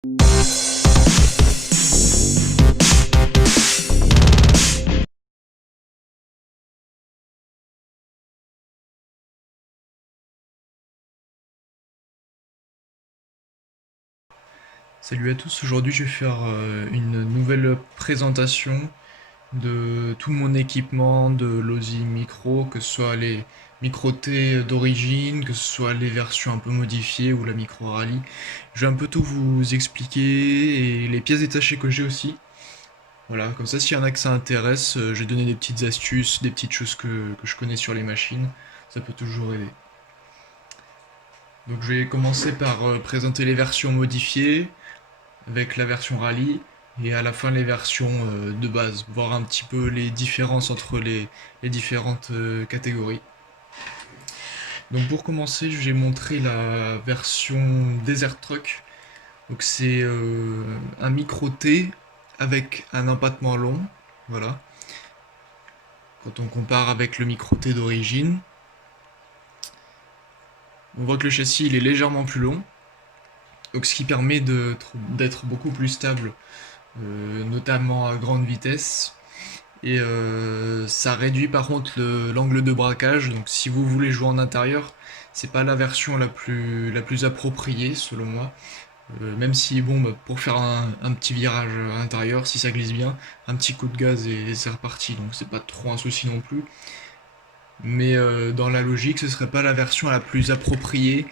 Salut à tous, aujourd'hui je vais faire une nouvelle présentation de tout mon équipement de Lozi Micro, que ce soit les micro T d'origine, que ce soit les versions un peu modifiées ou la micro rallye. Je vais un peu tout vous expliquer et les pièces détachées que j'ai aussi. Voilà, comme ça s'il y en a que ça intéresse, je vais donner des petites astuces, des petites choses que je connais sur les machines, ça peut toujours aider. Donc je vais commencer par présenter les versions modifiées, avec la version rallye et à la fin les versions de base, voir un petit peu les différences entre les différentes catégories. Donc pour commencer, je vais montrer la version Desert Truck. Donc c'est un micro T avec un empattement long, voilà. Quand on compare avec le micro T d'origine, on voit que le châssis il est légèrement plus long, donc ce qui permet d'être beaucoup plus stable, notamment à grande vitesse. Et ça réduit par contre l'angle de braquage. Donc si vous voulez jouer en intérieur, c'est pas la version la plus appropriée selon moi. Même si bon bah, pour faire un petit virage à l'intérieur, si ça glisse bien, un petit coup de gaz et c'est reparti. Donc c'est pas trop un souci non plus. Mais dans la logique, ce serait pas la version la plus appropriée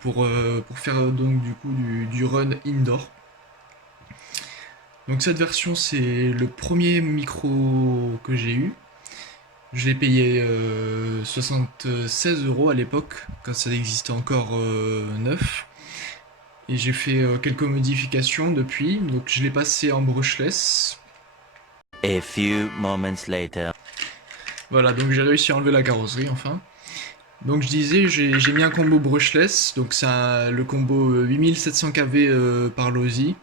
pour faire donc du coup du run indoor. Donc cette version c'est le premier micro que j'ai eu. Je l'ai payé 76 € à l'époque, quand ça existait encore neuf. Et j'ai fait quelques modifications depuis. Donc je l'ai passé en brushless. A few moments later. Voilà, donc j'ai réussi à enlever la carrosserie enfin. Donc je disais, j'ai mis un combo brushless. Donc c'est le combo 8700 kV par Lozi.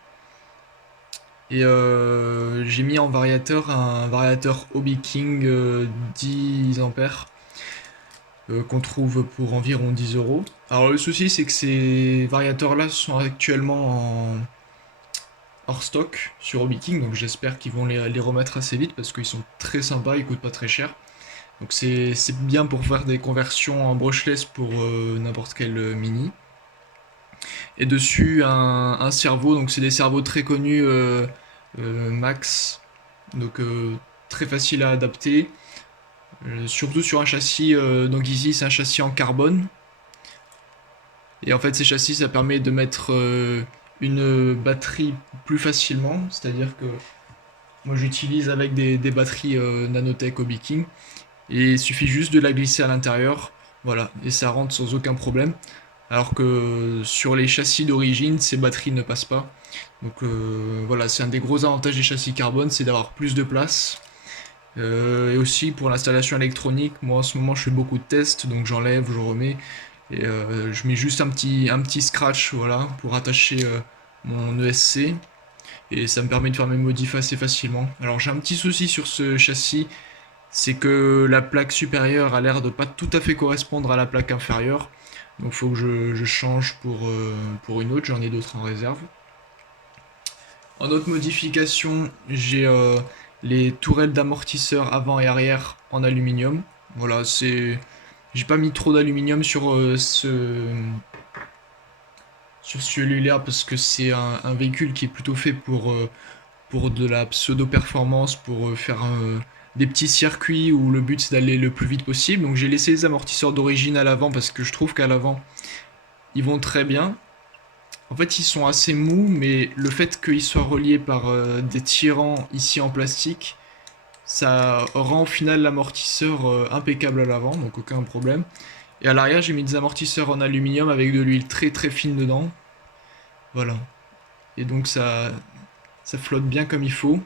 Et j'ai mis en variateur un variateur Hobby King 10 ampères qu'on trouve pour environ 10 €. Alors le souci c'est que ces variateurs là sont actuellement en hors stock sur Hobby King, donc j'espère qu'ils vont les remettre assez vite parce qu'ils sont très sympas, ils coûtent pas très cher. Donc c'est bien pour faire des conversions en brushless pour n'importe quel mini. Et dessus un cerveau, donc c'est des cerveaux très connus Max, donc très facile à adapter. Surtout sur un châssis, donc ici c'est un châssis en carbone. Et en fait ces châssis ça permet de mettre une batterie plus facilement, c'est-à-dire que moi j'utilise avec des batteries Nanotech Hobby King et il suffit juste de la glisser à l'intérieur, voilà, et ça rentre sans aucun problème. Alors que sur les châssis d'origine, ces batteries ne passent pas. Donc voilà, c'est un des gros avantages des châssis carbone, c'est d'avoir plus de place. Et aussi pour l'installation électronique, moi en ce moment je fais beaucoup de tests, donc j'enlève, je remets, et je mets juste un petit scratch voilà, pour attacher mon ESC, et ça me permet de faire mes modifs assez facilement. Alors j'ai un petit souci sur ce châssis, c'est que la plaque supérieure a l'air de pas tout à fait correspondre à la plaque inférieure, donc il faut que je change pour une autre, j'en ai d'autres en réserve. En autre modification, j'ai les tourelles d'amortisseur avant et arrière en aluminium. Voilà, c'est. J'ai pas mis trop d'aluminium sur celui-là parce que c'est un véhicule qui est plutôt fait pour de la pseudo-performance, pour faire des petits circuits où le but c'est d'aller le plus vite possible. Donc j'ai laissé les amortisseurs d'origine à l'avant parce que je trouve qu'à l'avant ils vont très bien. En fait, ils sont assez mous, mais le fait qu'ils soient reliés par des tirants ici en plastique, ça rend au final l'amortisseur impeccable à l'avant, donc aucun problème. Et à l'arrière, j'ai mis des amortisseurs en aluminium avec de l'huile très très fine dedans. Voilà. Et donc ça flotte bien comme il faut.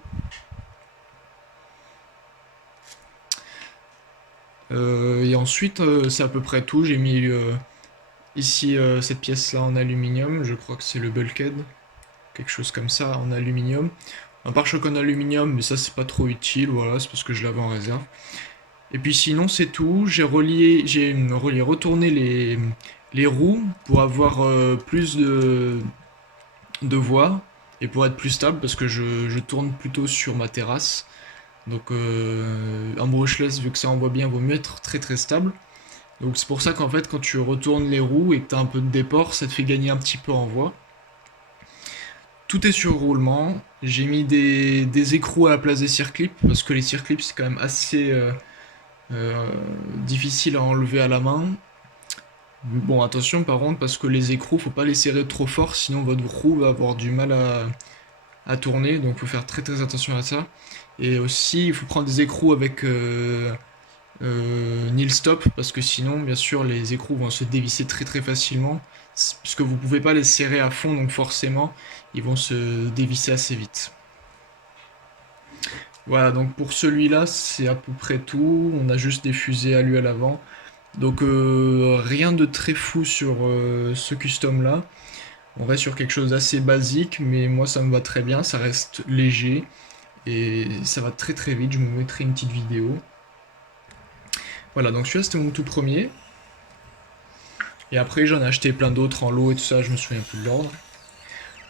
Et ensuite, c'est à peu près tout. J'ai mis ici cette pièce-là en aluminium. Je crois que c'est le bulkhead. Quelque chose comme ça en aluminium. Un pare-choc en aluminium, mais ça c'est pas trop utile, voilà, c'est parce que je l'avais en réserve. Et puis sinon c'est tout, j'ai retourné les roues pour avoir plus de voie et pour être plus stable parce que je tourne plutôt sur ma terrasse. Donc un brushless, vu que ça envoie bien, vaut mieux être très très stable. Donc c'est pour ça qu'en fait quand tu retournes les roues et que tu as un peu de déport, ça te fait gagner un petit peu en voie. Tout est sur roulement. J'ai mis des écrous à la place des circlips parce que les circlips c'est quand même assez euh, difficile à enlever à la main. Bon, attention par contre, parce que les écrous, faut pas les serrer trop fort, sinon votre roue va avoir du mal à tourner, donc faut faire très très attention à ça. Et aussi, il faut prendre des écrous avec nil stop, parce que sinon, bien sûr, les écrous vont se dévisser très très facilement, puisque vous pouvez pas les serrer à fond, donc forcément, ils vont se dévisser assez vite. Voilà, donc pour celui-là, c'est à peu près tout. On a juste des fusées à lui à l'avant. Donc rien de très fou sur ce custom là. On reste sur quelque chose d'assez basique, mais moi ça me va très bien, ça reste léger et ça va très très vite. Je me mettrai une petite vidéo. Voilà, donc celui-là c'était mon tout premier. Et après j'en ai acheté plein d'autres en lot et tout ça, je me souviens plus de l'ordre.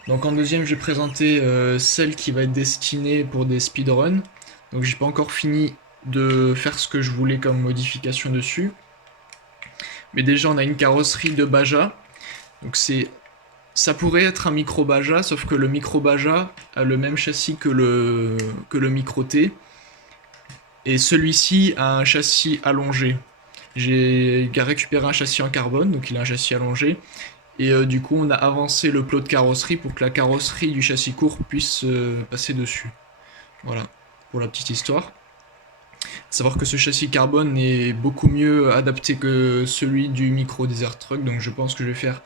Donc en deuxième j'ai présenté celle qui va être destinée pour des speedruns. Donc j'ai pas encore fini de faire ce que je voulais comme modification dessus. Mais déjà on a une carrosserie de Baja. Donc ça pourrait être un micro Baja, sauf que le micro Baja a le même châssis que le micro T. Et celui-ci a un châssis allongé. J'ai récupéré un châssis en carbone, donc il a un châssis allongé. Et du coup, on a avancé le plot de carrosserie pour que la carrosserie du châssis court puisse passer dessus. Voilà, pour la petite histoire. Savoir que ce châssis carbone est beaucoup mieux adapté que celui du micro Desert Truck, donc je pense que je vais faire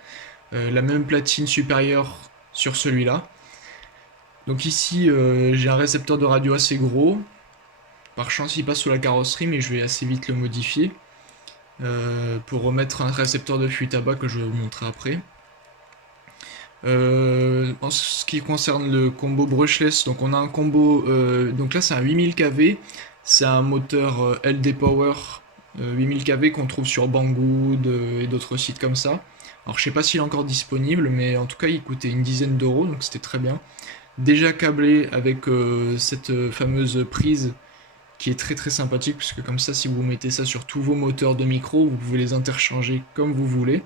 la même platine supérieure sur celui-là. Donc ici, j'ai un récepteur de radio assez gros. Par chance, il passe sous la carrosserie, mais je vais assez vite le modifier pour remettre un récepteur de fuite à bas que je vais vous montrer après. En ce qui concerne le combo brushless, donc on a un combo, donc là c'est un 8000 kV, c'est un moteur LD Power 8000 kV qu'on trouve sur Banggood et d'autres sites comme ça. Alors je sais pas s'il est encore disponible, mais en tout cas il coûtait une dizaine d'euros, donc c'était très bien. Déjà câblé avec cette fameuse prise qui est très très sympathique, puisque comme ça si vous mettez ça sur tous vos moteurs de micro, vous pouvez les interchanger comme vous voulez.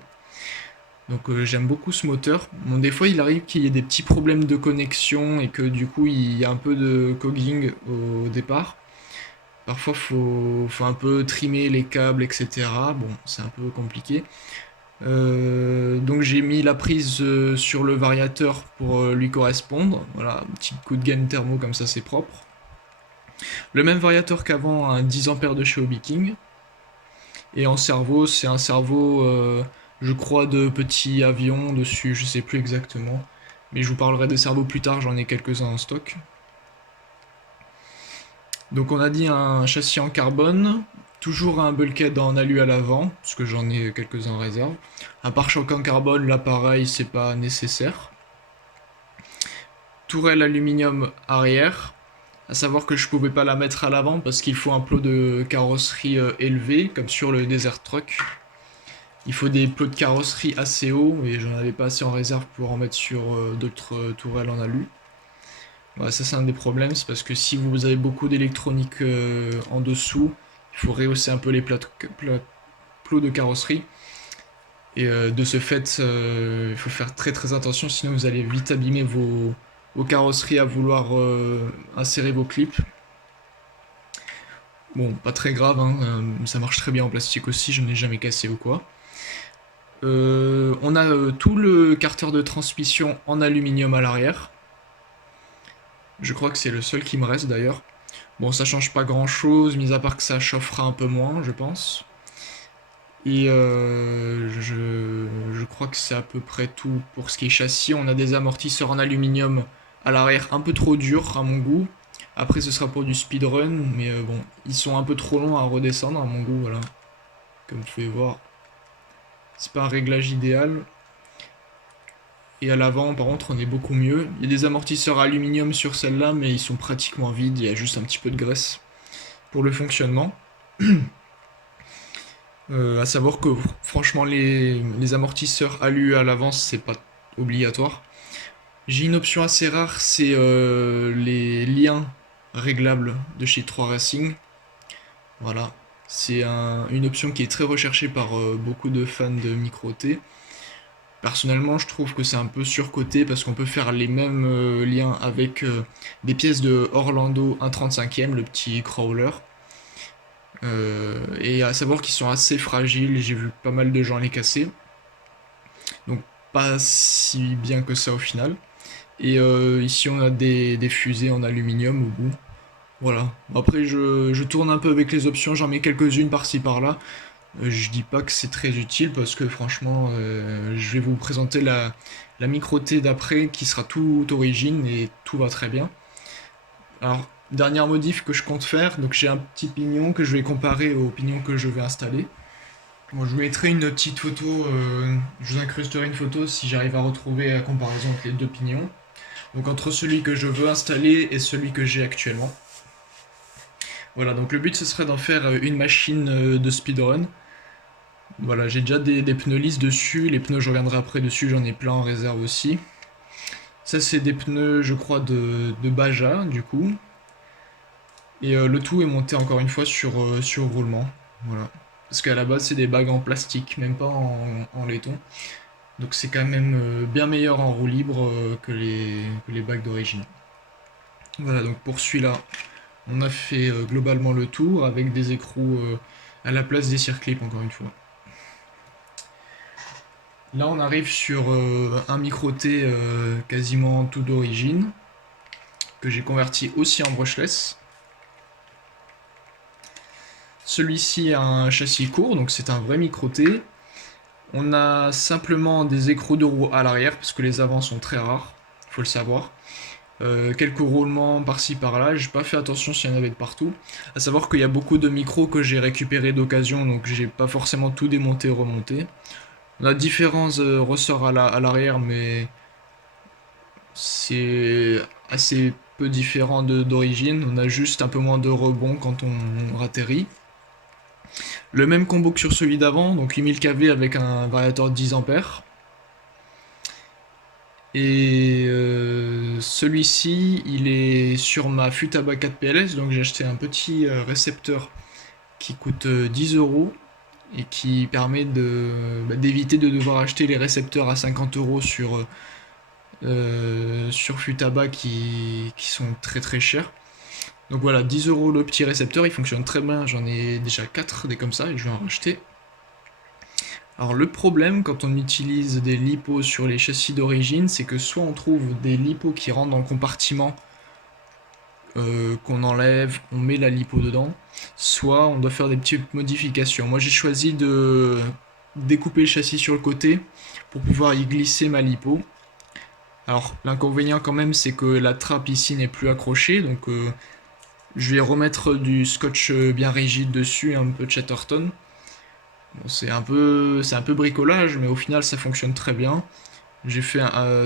Donc j'aime beaucoup ce moteur. Bon, des fois il arrive qu'il y ait des petits problèmes de connexion et que du coup il y a un peu de cogging au départ. Parfois faut un peu trimer les câbles, etc. Bon, c'est un peu compliqué. Donc j'ai mis la prise sur le variateur pour lui correspondre. Voilà, un petit coup de gaine thermo comme ça c'est propre. Le même variateur qu'avant, un 10 ampères de chez Hobby King. Et en servo, c'est un servo, je crois, de petit avion dessus, je sais plus exactement. Mais je vous parlerai des servos plus tard, j'en ai quelques-uns en stock. Donc on a dit un châssis en carbone, toujours un bulkhead en alu à l'avant, parce que j'en ai quelques-uns en réserve. Un pare-choc en carbone, là pareil, c'est pas nécessaire. Tourelle aluminium arrière, à savoir que je pouvais pas la mettre à l'avant parce qu'il faut un plot de carrosserie élevé, comme sur le Desert Truck. Il faut des plots de carrosserie assez hauts et j'en avais pas assez en réserve pour en mettre sur d'autres tourelles en alu. Voilà, ça c'est un des problèmes, c'est parce que si vous avez beaucoup d'électronique en dessous, il faut rehausser un peu les plots de carrosserie. Et de ce fait, il faut faire très très attention, sinon vous allez vite abîmer vos carrosseries à vouloir insérer vos clips. Bon, pas très grave, hein, ça marche très bien en plastique aussi, je n'ai jamais cassé ou quoi. On a tout le carter de transmission en aluminium à l'arrière. Je crois que c'est le seul qui me reste d'ailleurs. Bon, ça change pas grand chose, mis à part que ça chauffera un peu moins, je pense. Et je crois que c'est à peu près tout pour ce qui est châssis. On a des amortisseurs en aluminium à l'arrière un peu trop durs à mon goût. Après, ce sera pour du speedrun, mais bon, ils sont un peu trop longs à redescendre à mon goût, voilà. Comme vous pouvez voir, c'est pas un réglage idéal. Et à l'avant, par contre, on est beaucoup mieux. Il y a des amortisseurs aluminium sur celle-là, mais ils sont pratiquement vides. Il y a juste un petit peu de graisse pour le fonctionnement. À savoir que franchement, les amortisseurs alu à l'avance, c'est pas obligatoire. J'ai une option assez rare, c'est les liens réglables de chez 3 Racing. Voilà, c'est une option qui est très recherchée par beaucoup de fans de micro T. Personnellement, je trouve que c'est un peu surcoté parce qu'on peut faire les mêmes liens avec des pièces de Orlando 1/35e, le petit crawler. Et à savoir qu'ils sont assez fragiles, j'ai vu pas mal de gens les casser. Donc pas si bien que ça au final. Et ici on a des fusées en aluminium au bout. Voilà. Après je tourne un peu avec les options, j'en mets quelques-unes par-ci par-là. Je dis pas que c'est très utile parce que franchement je vais vous présenter la micro T d'après qui sera tout origine et tout va très bien. Alors, dernière modif que je compte faire, donc j'ai un petit pignon que je vais comparer au pignon que je vais installer. Bon, je vous mettrai une petite photo, je vous incrusterai une photo si j'arrive à retrouver la comparaison entre les deux pignons. Donc entre celui que je veux installer et celui que j'ai actuellement. Voilà, donc le but ce serait d'en faire une machine de speedrun. Voilà, j'ai déjà des pneus lisses dessus, les pneus je reviendrai après dessus, j'en ai plein en réserve aussi. Ça c'est des pneus je crois de Baja du coup. Et le tout est monté encore une fois sur roulement. Voilà. Parce qu'à la base c'est des bagues en plastique, même pas en laiton. Donc c'est quand même bien meilleur en roue libre que les bagues d'origine. Voilà, donc pour celui-là, on a fait globalement le tour avec des écrous à la place des circlips encore une fois. Là on arrive sur un micro T quasiment tout d'origine, que j'ai converti aussi en brushless. Celui-ci a un châssis court, donc c'est un vrai micro T. On a simplement des écrous de roue à l'arrière, parce que les avants sont très rares, il faut le savoir. Quelques roulements par-ci par-là, j'ai pas fait attention s'il y en avait de partout. À savoir qu'il y a beaucoup de micros que j'ai récupérés d'occasion, donc j'ai pas forcément tout démonté et remonté. On a différents ressorts à l'arrière, mais c'est assez peu différent d'origine. On a juste un peu moins de rebond quand on atterrit. Le même combo que sur celui d'avant, donc 8000 kV avec un variateur de 10 ampères. Et celui-ci, il est sur ma Futaba 4 PLS, donc j'ai acheté un petit récepteur qui coûte 10 euros et qui permet d'éviter de devoir acheter les récepteurs à 50 euros sur Futaba qui sont très très chers. Donc voilà, 10 euros le petit récepteur, il fonctionne très bien, j'en ai déjà 4 des comme ça et je vais en racheter. Alors le problème quand on utilise des lipos sur les châssis d'origine, c'est que soit on trouve des lipos qui rentrent dans le compartiment, qu'on enlève, on met la lipo dedans, soit on doit faire des petites modifications. Moi j'ai choisi de découper le châssis sur le côté pour pouvoir y glisser ma lipo. Alors l'inconvénient quand même c'est que la trappe ici n'est plus accrochée, donc je vais remettre du scotch bien rigide dessus, un peu de Chatterton. Bon, c'est un peu bricolage, mais au final ça fonctionne très bien. J'ai fait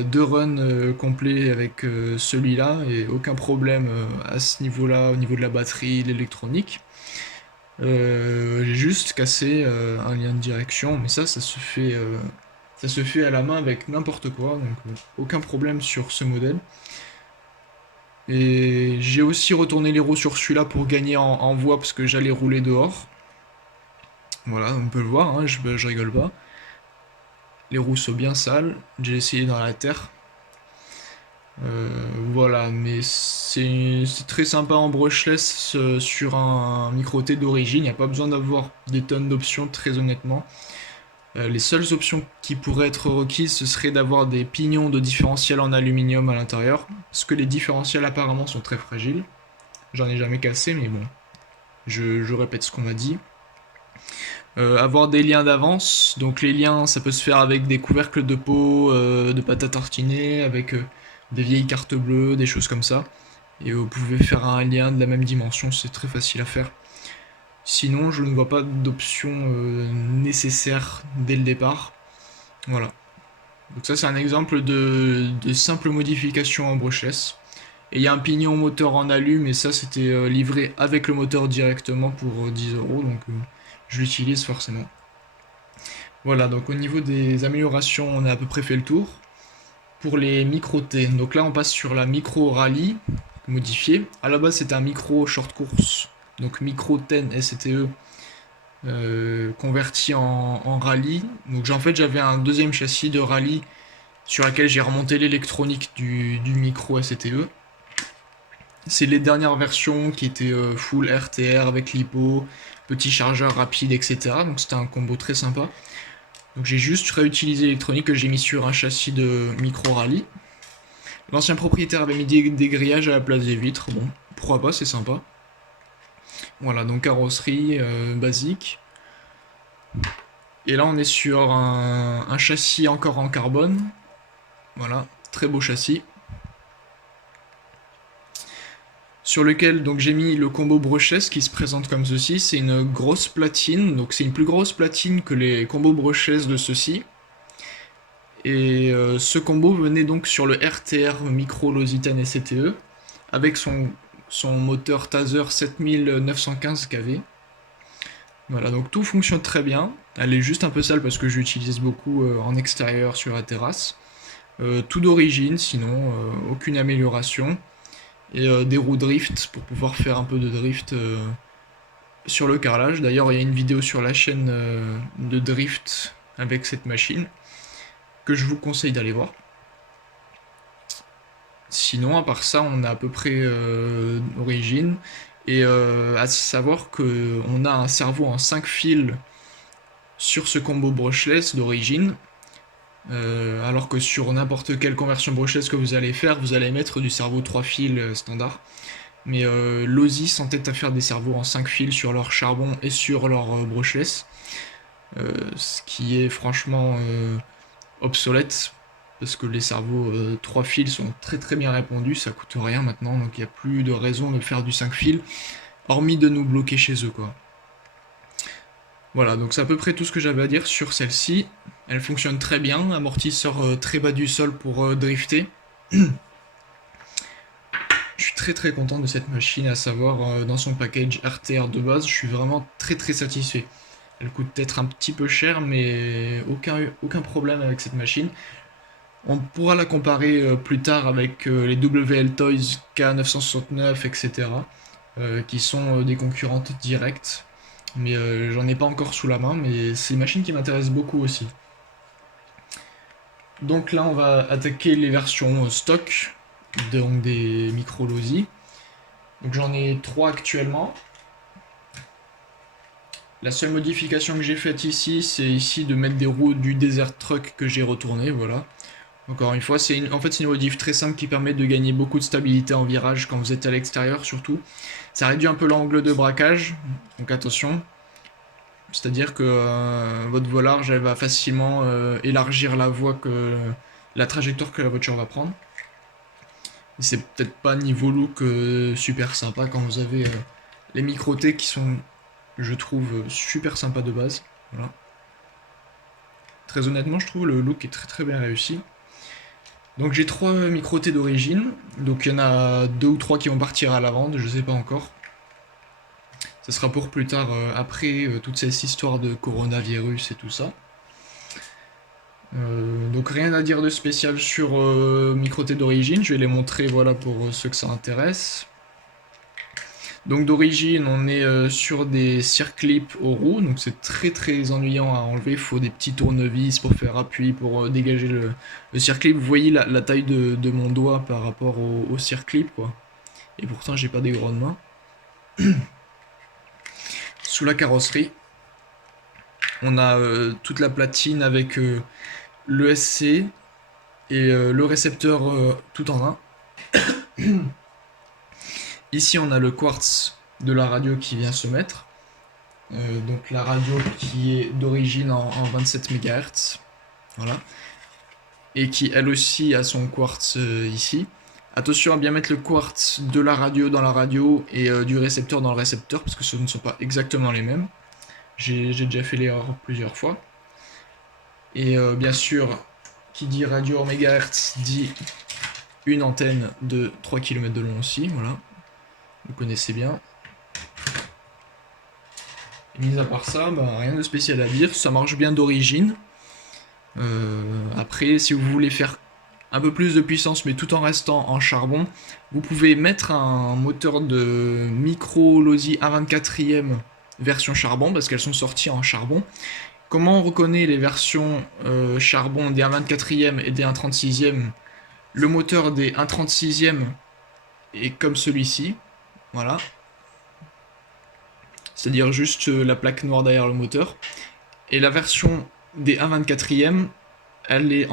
deux runs complets avec celui-là et aucun problème à ce niveau-là, au niveau de la batterie, l'électronique. J'ai juste cassé un lien de direction, mais ça se fait à la main avec n'importe quoi, donc aucun problème sur ce modèle. Et j'ai aussi retourné les roues sur celui-là pour gagner en voie parce que j'allais rouler dehors. Voilà, on peut le voir, hein, je rigole pas. Les roues sont bien sales, j'ai essayé dans la terre. Voilà, mais c'est très sympa en brushless sur un micro T d'origine, il n'y a pas besoin d'avoir des tonnes d'options très honnêtement. Les seules options qui pourraient être requises, ce serait d'avoir des pignons de différentiel en aluminium à l'intérieur, parce que les différentiels apparemment sont très fragiles. J'en ai jamais cassé, mais bon, je répète ce qu'on m'a dit. Avoir des liens d'avance, donc les liens ça peut se faire avec des couvercles de peau, de pâte à tartiner, avec des vieilles cartes bleues, des choses comme ça. Et vous pouvez faire un lien de la même dimension, c'est très facile à faire. Sinon, je ne vois pas d'option nécessaire dès le départ. Voilà. Donc ça, c'est un exemple de simple modification en brushless. Et il y a un pignon moteur en alu, mais ça, c'était livré avec le moteur directement pour 10 euros, donc je l'utilise forcément. Voilà, donc au niveau des améliorations, on a à peu près fait le tour. pour les micro-T. Donc là, on passe sur la micro rallye modifiée. À la base, c'était un micro short course, donc micro 10 STE converti en rallye. Donc en fait, j'avais un deuxième châssis de rallye sur laquelle j'ai remonté l'électronique du micro STE. C'est les dernières versions qui étaient full RTR avec l'hypo, petit chargeur rapide, etc. Donc c'était un combo très sympa. Donc j'ai juste réutilisé l'électronique que j'ai mis sur un châssis de micro rallye. L'ancien propriétaire avait mis des grillages à la place des vitres. Bon, pourquoi pas, c'est sympa. Voilà, donc carrosserie basique. Et là on est sur un châssis encore en carbone. Voilà, très beau châssis. Sur lequel donc j'ai mis le combo brushless qui se présente comme ceci. C'est une grosse platine, donc c'est une plus grosse platine que les combos brushless de ceci. Et ce combo venait donc sur le RTR Micro Lositen SCTE avec son moteur Taser 7915 kV. Voilà, donc tout fonctionne très bien. Elle est juste un peu sale parce que j'utilise beaucoup en extérieur sur la terrasse. Tout d'origine, sinon aucune amélioration. Et des roues drift pour pouvoir faire un peu de drift sur le carrelage. D'ailleurs, il y a une vidéo sur la chaîne de drift avec cette machine que je vous conseille d'aller voir. Sinon, à part ça, on a à peu près origine. Et à savoir qu'on a un cerveau en 5 fils sur ce combo brushless d'origine. Alors que sur n'importe quelle conversion brushless que vous allez faire, vous allez mettre du cerveau 3 fils standard. Mais Losi s'entête à faire des cerveaux en 5 fils sur leur charbon et sur leur brushless. Ce qui est franchement obsolète. Parce que les cerveaux 3 fils sont très très bien répandus, ça coûte rien maintenant, donc il n'y a plus de raison de faire du 5 fils, hormis de nous bloquer chez eux quoi. Voilà, donc c'est à peu près tout ce que j'avais à dire sur celle-ci. Elle fonctionne très bien, amortisseur très bas du sol pour drifter. Je suis très très content de cette machine, à savoir dans son package RTR de base, je suis vraiment très très satisfait. Elle coûte peut-être un petit peu cher, mais aucun problème avec cette machine. On pourra la comparer plus tard avec les WL Toys K969, etc. Qui sont des concurrentes directes. Mais j'en ai pas encore sous la main, mais c'est une machine qui m'intéresse beaucoup aussi. Donc là, on va attaquer les versions stock, donc des micro Losi. Donc j'en ai 3 actuellement. La seule modification que j'ai faite ici, c'est ici de mettre des roues du Desert Truck que j'ai retourné, voilà. Encore une fois, en fait, c'est une modif très simple qui permet de gagner beaucoup de stabilité en virage quand vous êtes à l'extérieur surtout. Ça réduit un peu l'angle de braquage, donc attention. C'est-à-dire que votre voie large, elle va facilement élargir la trajectoire que la voiture va prendre. C'est peut-être pas niveau look super sympa quand vous avez les micro-T qui sont, je trouve, super sympas de base. Voilà. Très honnêtement, je trouve le look est très très bien réussi. Donc j'ai 3 micro-T d'origine, donc il y en a 2 ou 3 qui vont partir à la vente, je sais pas encore. Ça sera pour plus tard, après toute cette histoire de coronavirus et tout ça. Donc rien à dire de spécial sur micro-T d'origine, je vais les montrer voilà, pour ceux que ça intéresse. Donc d'origine, on est sur des circlips aux roues, donc c'est très très ennuyant à enlever, il faut des petits tournevis pour faire appui, pour dégager le circlip. Vous voyez la taille de mon doigt par rapport au circlip, quoi. Et pourtant j'ai pas des grandes mains. Sous la carrosserie, on a toute la platine avec l'ESC et le récepteur tout en un. Ici, on a le quartz de la radio qui vient se mettre. Donc la radio qui est d'origine en 27 MHz. Voilà. Et qui, elle aussi, a son quartz ici. Attention à bien mettre le quartz de la radio dans la radio et du récepteur dans le récepteur, parce que ce ne sont pas exactement les mêmes. J'ai déjà fait l'erreur plusieurs fois. Et bien sûr, qui dit radio en MHz dit une antenne de 3 km de long aussi, voilà. Vous connaissez bien. Et mis à part ça, bah, rien de spécial à dire, ça marche bien d'origine. Après, si vous voulez faire un peu plus de puissance, mais tout en restant en charbon, vous pouvez mettre un moteur de micro Losi 1/24e version charbon, parce qu'elles sont sorties en charbon. Comment on reconnaît les versions charbon des 1/24e et des 1/36e? Le moteur des 1/36e est comme celui-ci, voilà. C'est-à-dire juste la plaque noire derrière le moteur. Et la version des 1/24e, elle est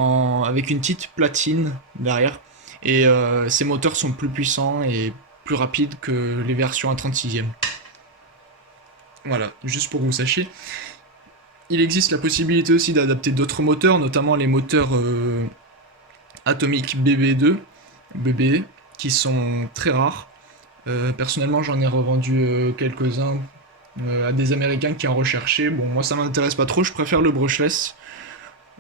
avec une petite platine derrière. Et ces moteurs sont plus puissants et plus rapides que les versions 1/36e. Voilà, juste pour que vous sachiez. Il existe la possibilité aussi d'adapter d'autres moteurs, notamment les moteurs atomiques BB, qui sont très rares. Personnellement, j'en ai revendu quelques-uns à des Américains qui en recherchaient. Bon, moi ça m'intéresse pas trop, je préfère le brushless.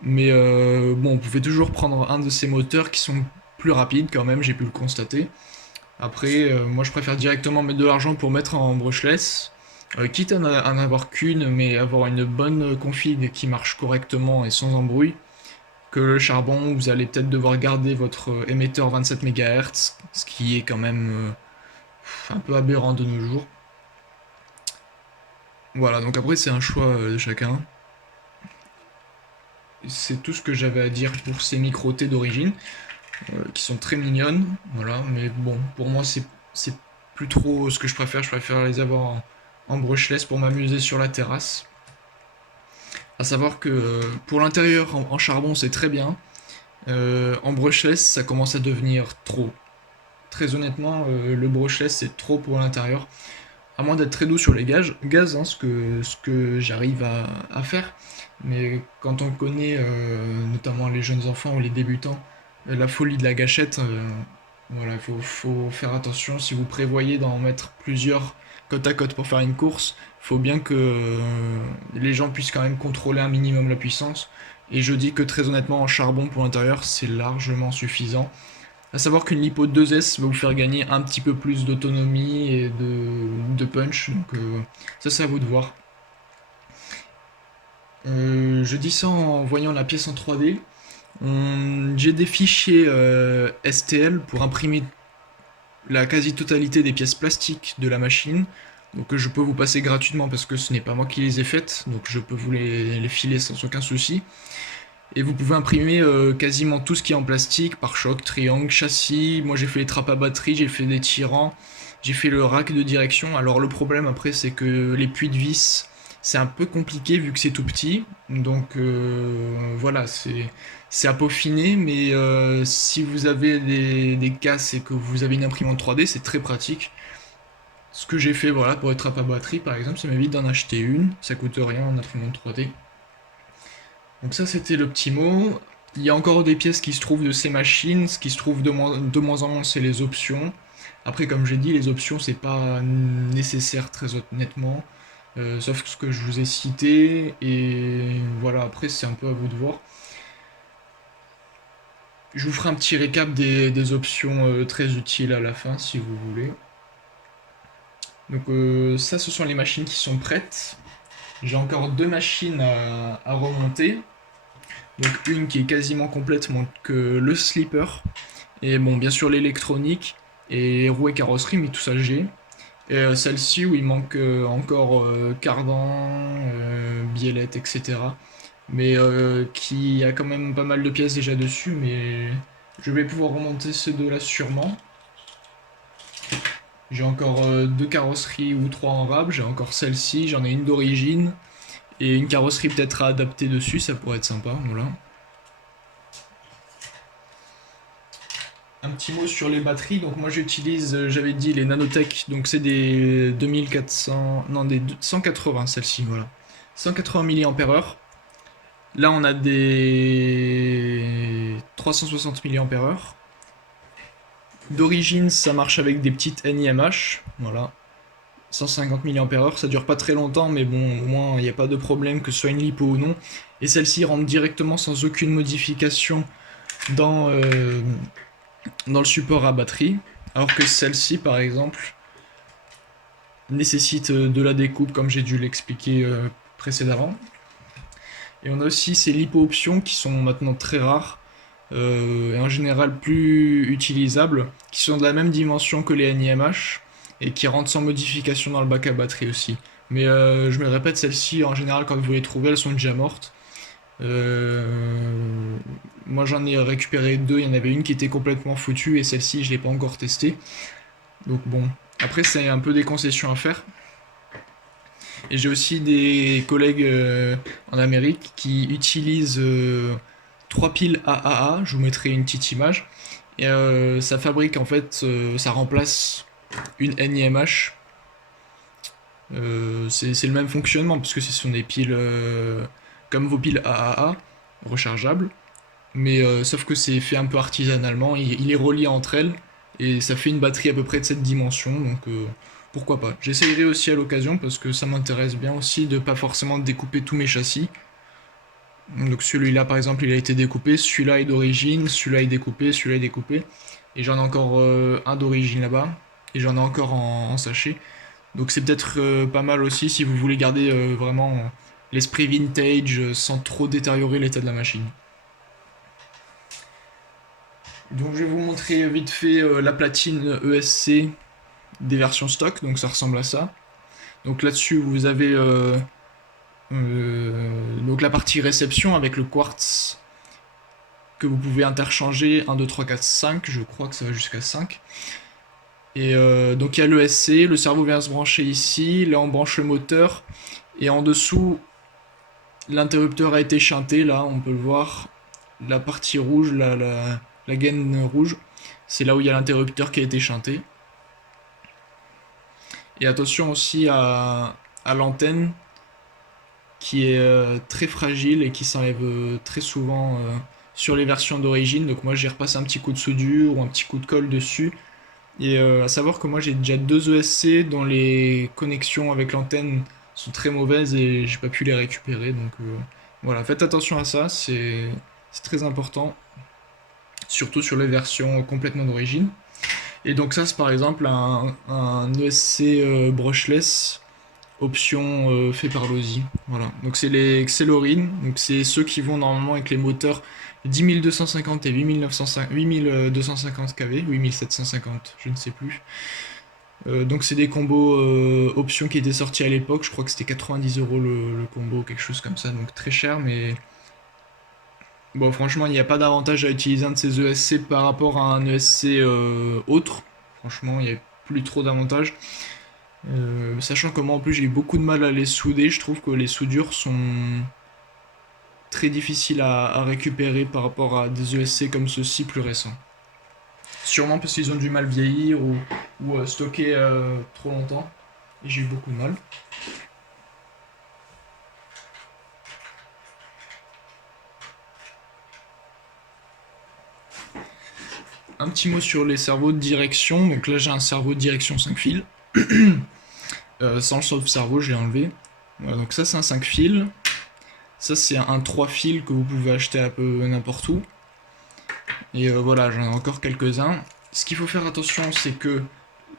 Mais bon, vous pouvez toujours prendre un de ces moteurs qui sont plus rapides quand même, j'ai pu le constater. Après, moi je préfère directement mettre de l'argent pour mettre en brushless. Quitte à n'en avoir qu'une, mais avoir une bonne config qui marche correctement et sans embrouille, que le charbon, vous allez peut-être devoir garder votre émetteur 27 MHz, ce qui est quand même un peu aberrant de nos jours. Voilà, donc après c'est un choix de chacun. C'est tout ce que j'avais à dire pour ces micro-T d'origine, qui sont très mignonnes, voilà, mais bon, pour moi c'est plus trop ce que je préfère les avoir en brushless pour m'amuser sur la terrasse. À savoir que pour l'intérieur en charbon c'est très bien, en brushless ça commence à devenir trop. Très honnêtement, le brushless c'est trop pour l'intérieur. À moins d'être très doux sur les gaz hein, ce que j'arrive à faire. Mais quand on connaît, notamment les jeunes enfants ou les débutants, la folie de la gâchette, voilà, faut faire attention. Si vous prévoyez d'en mettre plusieurs côte à côte pour faire une course, faut bien que les gens puissent quand même contrôler un minimum la puissance. Et je dis que très honnêtement, en charbon pour l'intérieur, c'est largement suffisant. À savoir qu'une lipo 2S va vous faire gagner un petit peu plus d'autonomie et de punch, donc ça c'est à vous de voir. Je dis ça en voyant la pièce en 3D. J'ai des fichiers STL pour imprimer la quasi-totalité des pièces plastiques de la machine, donc je peux vous passer gratuitement parce que ce n'est pas moi qui les ai faites, donc je peux vous les filer sans aucun souci. Et vous pouvez imprimer quasiment tout ce qui est en plastique, pare-choc, triangle, châssis. Moi j'ai fait les trappes à batterie, j'ai fait des tirants, j'ai fait le rack de direction. Alors le problème après c'est que les puits de vis c'est un peu compliqué vu que c'est tout petit. Donc voilà, c'est à peaufiner, mais si vous avez des casses et que vous avez une imprimante 3D, c'est très pratique. Ce que j'ai fait voilà, pour les trappes à batterie par exemple, ça m'évite d'en acheter une, ça coûte rien en imprimante 3D. Donc ça c'était le petit mot. Il y a encore des pièces qui se trouvent de ces machines. Ce qui se trouve de moins en moins c'est les options. Après comme j'ai dit les options c'est pas nécessaire très honnêtement. Sauf ce que je vous ai cité. Et voilà après c'est un peu à vous de voir. Je vous ferai un petit récap des options très utiles à la fin si vous voulez. Donc ça ce sont les machines qui sont prêtes. J'ai encore deux machines à remonter. Donc une qui est quasiment complète que le slipper. Et bon, bien sûr l'électronique et roues et carrosserie, mais tout ça j'ai. Et celle-ci où il manque encore cardan, biellette, etc. Mais qui a quand même pas mal de pièces déjà dessus, mais je vais pouvoir remonter ces deux-là sûrement. J'ai encore deux carrosseries ou trois en rab, j'ai encore celle-ci, j'en ai une d'origine. Et une carrosserie peut-être à adapter dessus, ça pourrait être sympa, voilà. Un petit mot sur les batteries, donc moi j'utilise, j'avais dit les Nanotech, donc c'est des 2400, non des 180 celle-ci, voilà. 180 mAh. Là on a des 360 mAh. D'origine ça marche avec des petites NIMH, voilà. 150 mAh, ça dure pas très longtemps, mais bon, au moins il n'y a pas de problème que ce soit une lipo ou non. Et celle-ci rentre directement sans aucune modification dans le support à batterie, alors que celle-ci par exemple nécessite de la découpe comme j'ai dû l'expliquer précédemment. Et on a aussi ces lipo options qui sont maintenant très rares. et en général plus utilisables, qui sont de la même dimension que les NIMH et qui rentrent sans modification dans le bac à batterie aussi. Mais je me répète, celles-ci en général quand vous les trouvez, elles sont déjà mortes. Moi j'en ai récupéré deux, il y en avait une qui était complètement foutue et celle-ci je l'ai pas encore testée. Donc bon, après c'est un peu des concessions à faire. Et j'ai aussi des collègues en Amérique qui utilisent trois piles AAA, je vous mettrai une petite image. Et ça fabrique en fait, ça remplace une NIMH. C'est le même fonctionnement parce que ce sont des piles comme vos piles AAA rechargeables. Mais sauf que c'est fait un peu artisanalement, il est relié entre elles et ça fait une batterie à peu près de cette dimension, donc pourquoi pas. J'essayerai aussi à l'occasion parce que ça m'intéresse bien aussi de pas forcément découper tous mes châssis. Donc celui-là par exemple il a été découpé, celui-là est d'origine, celui-là est découpé, celui-là est découpé. Et j'en ai encore un d'origine là-bas, et j'en ai encore en sachet. Donc c'est peut-être pas mal aussi si vous voulez garder vraiment l'esprit vintage sans trop détériorer l'état de la machine. Donc je vais vous montrer vite fait la platine ESC des versions stock, donc ça ressemble à ça. Donc là-dessus vous avez donc la partie réception avec le quartz que vous pouvez interchanger 1, 2, 3, 4, 5, je crois que ça va jusqu'à 5. Et donc il y a l'ESC, le cerveau vient se brancher ici, là on branche le moteur, et en dessous l'interrupteur a été chanté, là on peut le voir, la partie rouge, la gaine rouge, c'est là où il y a l'interrupteur qui a été chanté. Et attention aussi à l'antenne qui est très fragile et qui s'enlève très souvent sur les versions d'origine. Donc moi j'ai repassé un petit coup de soudure ou un petit coup de colle dessus. Et à savoir que moi j'ai déjà deux ESC dont les connexions avec l'antenne sont très mauvaises et j'ai pas pu les récupérer. Donc voilà, faites attention à ça, c'est très important. Surtout sur les versions complètement d'origine. Et donc ça c'est par exemple un ESC brushless option fait par Losi. Voilà. Donc c'est les Xelorine, donc c'est ceux qui vont normalement avec les moteurs 10250 et 8250 kV, 8750, je ne sais plus. Donc c'est des combos options qui étaient sortis à l'époque, je crois que c'était 90 € le combo, quelque chose comme ça, donc très cher, mais bon franchement il n'y a pas d'avantage à utiliser un de ces ESC par rapport à un ESC autre. Franchement il n'y a plus trop d'avantages. Sachant que moi en plus j'ai eu beaucoup de mal à les souder, je trouve que les soudures sont très difficiles à récupérer par rapport à des ESC comme ceux-ci plus récents. Sûrement parce qu'ils ont du mal vieillir ou stocker trop longtemps. Et j'ai eu beaucoup de mal. Un petit mot sur les cerveaux de direction. Donc là j'ai un cerveau de direction 5 fils. Sans le sauve-cerveau, j'ai enlevé. Voilà, donc ça c'est un 5 fils. Ça c'est un 3 fils que vous pouvez acheter un peu n'importe où. Et voilà, j'en ai encore quelques-uns. Ce qu'il faut faire attention, c'est que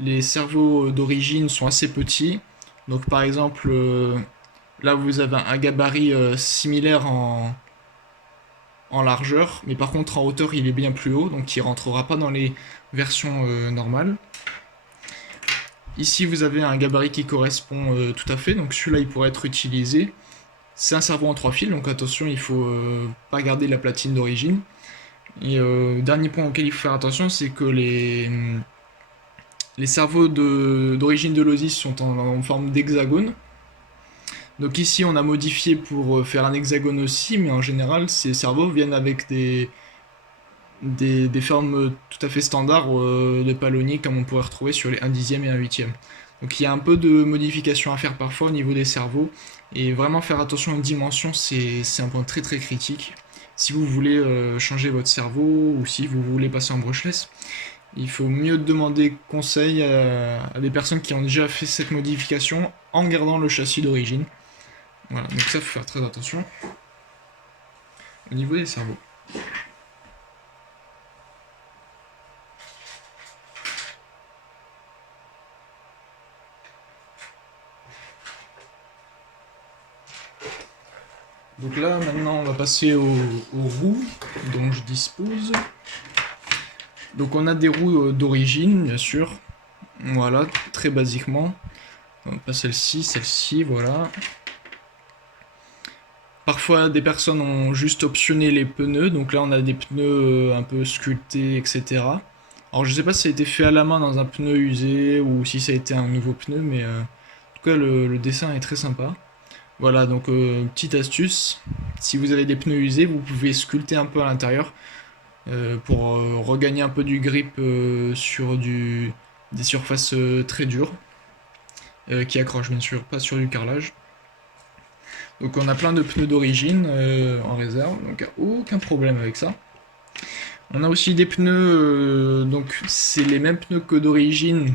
les cerveaux d'origine sont assez petits. Donc par exemple, là vous avez un gabarit similaire en largeur, mais par contre en hauteur il est bien plus haut, donc il rentrera pas dans les versions normales. Ici vous avez un gabarit qui correspond tout à fait, donc celui-là il pourrait être utilisé. C'est un cerveau en 3 fils, donc attention, il faut pas garder la platine d'origine. Et dernier point auquel il faut faire attention, c'est que les cerveaux d'origine de l'Osis sont en forme d'hexagone. Donc ici on a modifié pour faire un hexagone aussi, mais en général ces cerveaux viennent avec des formes tout à fait standards de palonniers comme on pourrait retrouver sur les 1 dixième et 1 huitième. Donc il y a un peu de modification à faire parfois au niveau des cerveaux, et vraiment faire attention aux dimensions, c'est un point très très critique. Si vous voulez changer votre cerveau ou si vous voulez passer en brushless, il faut mieux demander conseil à des personnes qui ont déjà fait cette modification en gardant le châssis d'origine. Voilà, donc ça, il faut faire très attention au niveau des cerveaux. Donc là, maintenant, on va passer aux roues dont je dispose. Donc on a des roues d'origine, bien sûr. Voilà, très basiquement. Donc, pas celle-ci, voilà. Parfois, des personnes ont juste optionné les pneus. Donc là, on a des pneus un peu sculptés, etc. Alors, je sais pas si ça a été fait à la main dans un pneu usé ou si ça a été un nouveau pneu, mais en tout cas, le dessin est très sympa. Voilà, donc petite astuce. Si vous avez des pneus usés, vous pouvez sculpter un peu à l'intérieur pour regagner un peu du grip sur des surfaces très dures qui accrochent bien sûr, pas sur du carrelage. Donc on a plein de pneus d'origine en réserve, donc aucun problème avec ça. On a aussi des pneus, donc c'est les mêmes pneus que d'origine,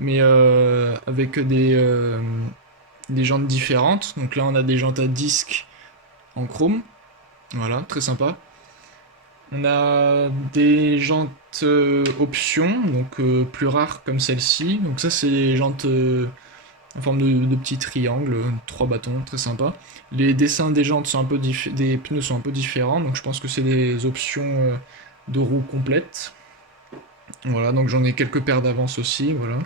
mais avec des jantes différentes. Donc là on a des jantes à disque en chrome, voilà, très sympa. On a des jantes options, donc plus rares comme celle-ci. Donc ça c'est des jantes en forme de petits triangles, 3 bâtons, très sympa. Les dessins des jantes sont un peu des pneus sont un peu différents, donc je pense que c'est des options de roues complètes. Voilà, donc j'en ai quelques paires d'avance aussi, voilà,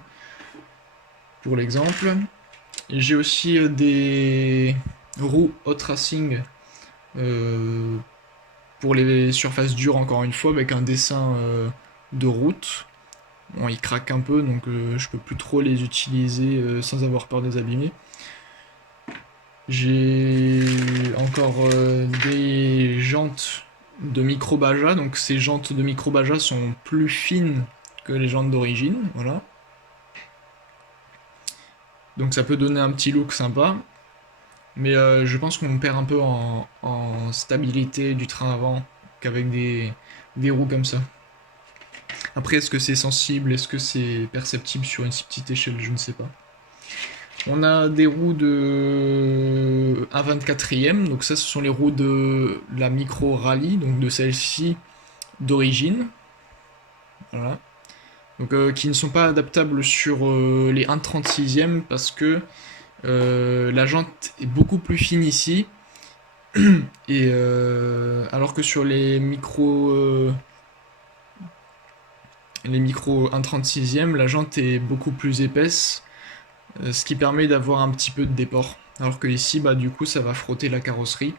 pour l'exemple. J'ai aussi des roues hot racing euh, pour les surfaces dures, encore une fois, avec un dessin de route. Bon, ils craquent un peu, donc je peux plus trop les utiliser sans avoir peur de les abîmer. J'ai encore des jantes de micro Baja, donc ces jantes de micro Baja sont plus fines que les jantes d'origine, voilà. Donc ça peut donner un petit look sympa, mais je pense qu'on perd un peu en stabilité du train avant qu'avec des roues comme ça. Après, est-ce que c'est sensible, est-ce que c'est perceptible sur une si petite échelle, je ne sais pas. On a des roues de 1/24e, donc ça ce sont les roues de la micro rallye, donc de celle-ci d'origine, voilà. Donc qui ne sont pas adaptables sur les 1/36e parce que la jante est beaucoup plus fine ici, et alors que sur les micros 1/36e, la jante est beaucoup plus épaisse, ce qui permet d'avoir un petit peu de déport. Alors que ici, bah, du coup, ça va frotter la carrosserie.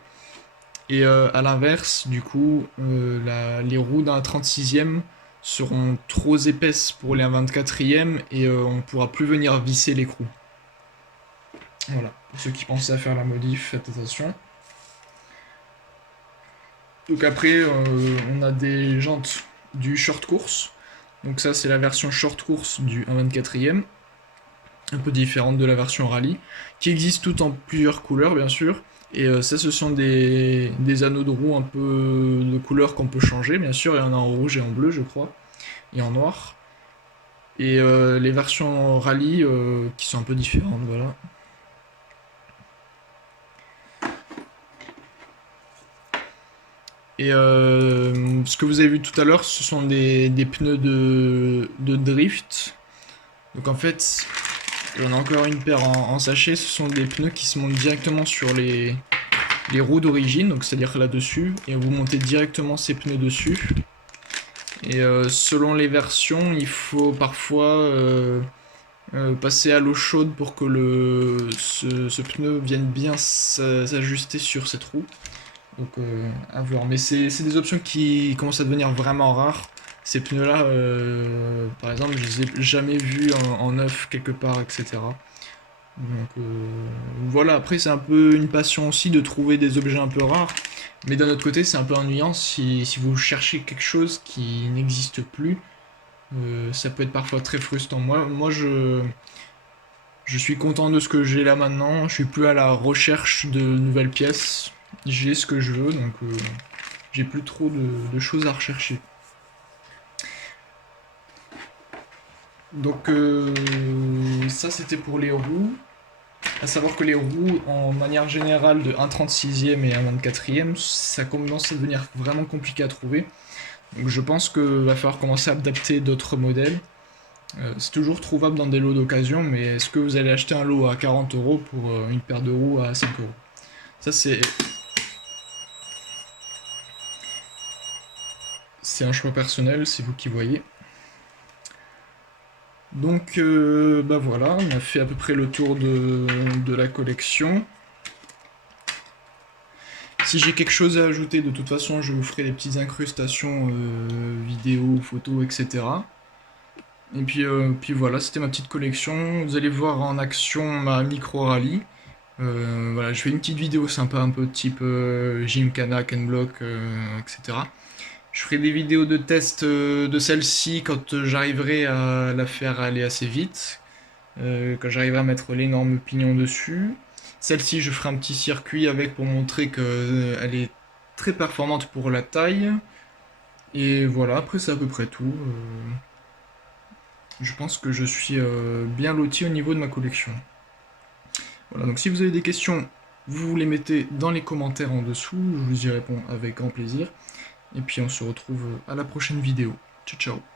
Et à l'inverse, du coup, les roues d'un 36e seront trop épaisses pour les 1/24e et on ne pourra plus venir visser l'écrou. Voilà, pour ceux qui pensaient à faire la modif, faites attention. Donc après, on a des jantes du short course. Donc ça, c'est la version short course du 1/24e. Un peu différente de la version rallye, qui existe toutes en plusieurs couleurs bien sûr, et ça ce sont des anneaux de roue un peu de couleurs qu'on peut changer bien sûr, il y en a en rouge et en bleu je crois, et en noir, et les versions rallye qui sont un peu différentes, voilà. Et ce que vous avez vu tout à l'heure, ce sont des pneus de drift, donc en fait j'en ai encore une paire en sachet, ce sont des pneus qui se montent directement sur les roues d'origine, donc c'est-à-dire là-dessus, et vous montez directement ces pneus dessus. Et selon les versions, il faut parfois passer à l'eau chaude pour que ce pneu vienne bien s'ajuster sur cette roue. Donc à voir. Mais c'est des options qui commencent à devenir vraiment rares. Ces pneus-là, par exemple, je les ai jamais vus en neuf quelque part, etc. Donc voilà, après c'est un peu une passion aussi de trouver des objets un peu rares, mais d'un autre côté c'est un peu ennuyant si vous cherchez quelque chose qui n'existe plus, ça peut être parfois très frustrant. Moi je suis content de ce que j'ai là maintenant, je suis plus à la recherche de nouvelles pièces, j'ai ce que je veux, donc j'ai plus trop de choses à rechercher. Donc ça c'était pour les roues. À savoir que les roues, en manière générale, de 1/36e et 1/24e, ça commence à devenir vraiment compliqué à trouver. Donc je pense qu'il va falloir commencer à adapter d'autres modèles. C'est toujours trouvable dans des lots d'occasion, mais est-ce que vous allez acheter un lot à 40 € pour une paire de roues à 5 €? Ça c'est c'est un choix personnel, c'est vous qui voyez. Donc bah voilà, on a fait à peu près le tour de la collection. Si j'ai quelque chose à ajouter, de toute façon, je vous ferai des petites incrustations vidéo, photos, etc. Et puis voilà, c'était ma petite collection. Vous allez voir en action ma micro rallye. Voilà, je fais une petite vidéo sympa, un peu type Gymkhana, Ken Block, etc. Je ferai des vidéos de test de celle-ci quand j'arriverai à la faire aller assez vite, quand j'arriverai à mettre l'énorme pignon dessus. Celle-ci, je ferai un petit circuit avec pour montrer qu'elle est très performante pour la taille. Et voilà, après c'est à peu près tout. Je pense que je suis bien loti au niveau de ma collection. Voilà, donc si vous avez des questions, vous les mettez dans les commentaires en dessous, je vous y réponds avec grand plaisir. Et puis on se retrouve à la prochaine vidéo. Ciao ciao.